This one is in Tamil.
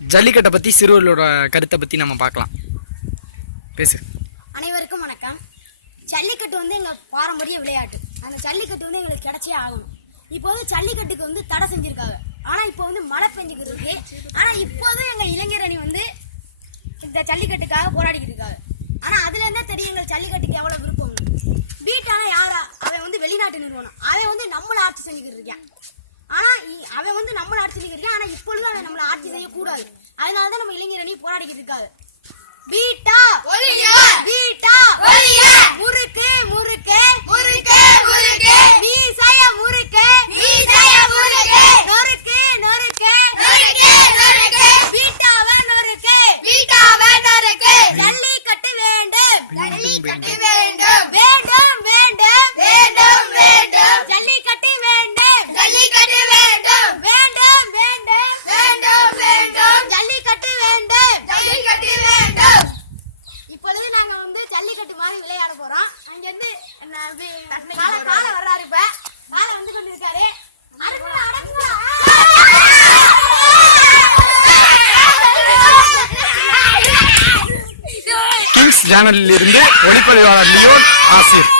ஜல்லிக்கட்டை பற்றி சிறுவர்களோட கருத்தை பற்றி நம்ம பார்க்கலாம். பேசு. அனைவருக்கும் வணக்கம். ஜல்லிக்கட்டு வந்து எங்கள் பாரம்பரிய விளையாட்டு. அந்த ஜல்லிக்கட்டு வந்து எங்களுக்கு கிடைச்சே ஆகணும். இப்போ வந்து ஜல்லிக்கட்டுக்கு வந்து தடை செஞ்சிருக்காங்க. ஆனால் இப்போ வந்து மழை பெஞ்சுக்கிட்டு இருக்கு. ஆனால் இப்போதும் எங்கள் இளைஞர் அணி வந்து இந்த ஜல்லிக்கட்டுக்காக போராடிக்கிட்டு இருக்காங்க. ஆனால் அதுலேருந்தே தெரியும் எங்கள் ஜல்லிக்கட்டுக்கு எவ்வளோ விருப்பம். வீட்டான யாரா அவன் வந்து வெளிநாட்டு நிறுவனம், அவன் வந்து நம்மளை ஆட்சி செஞ்சுக்கிட்டு இருக்கான். ஆனால் அவன் வந்து நம்மளை ஆட்சி செஞ்சுக்கிட்டு இருக்கான். ஆனால் இப்பொழுது அவன் நம்மளை ஆட்சி செய்யக்கூடாது. அதனால தான் நம்ம இளைஞர் அணி போராடிக்கிட்டு இருக்காங்க. வீட்டா வீட்டா முறுக்கு முறுக்கு முறுக்கு முறுக்கு மீசைய முறுக்கு மீசைய முறுக்கு நொறுக்கு நொறுக்கு நொறுக்கு நொறுக்கு வீட்டாவ நொறுக்கு வீட்டாவ நொறுக்கு ஜல்லிக்கட்டு வேண்டும் ஜல்லிக்கட்டு வேண்டும் வேண்டும் வேண்டும் வேண்டும் வேண்டும் ஜல்லிக்கட்டு வேண்டும் ஜல்லிக்கட்டு வேண்டும் வேண்டும் வேண்டும் வேண்டும் வேண்டும் ஜல்லிக்கட்டு வேண்டும் ஜல்லிக்கட்டு வேண்டும். இப்பொழுது நாங்க வந்து ஜல்லிக்கட்டு மாதிரி விளையாட போறோம். அங்க இருந்து கால வர்றாரு. இப்ப கால வந்து கொண்டிருக்காரு. கிங்ஸ் சேனலில் இருந்து ஒளிப்பதிவாளர் லியோன் ஆசிர்.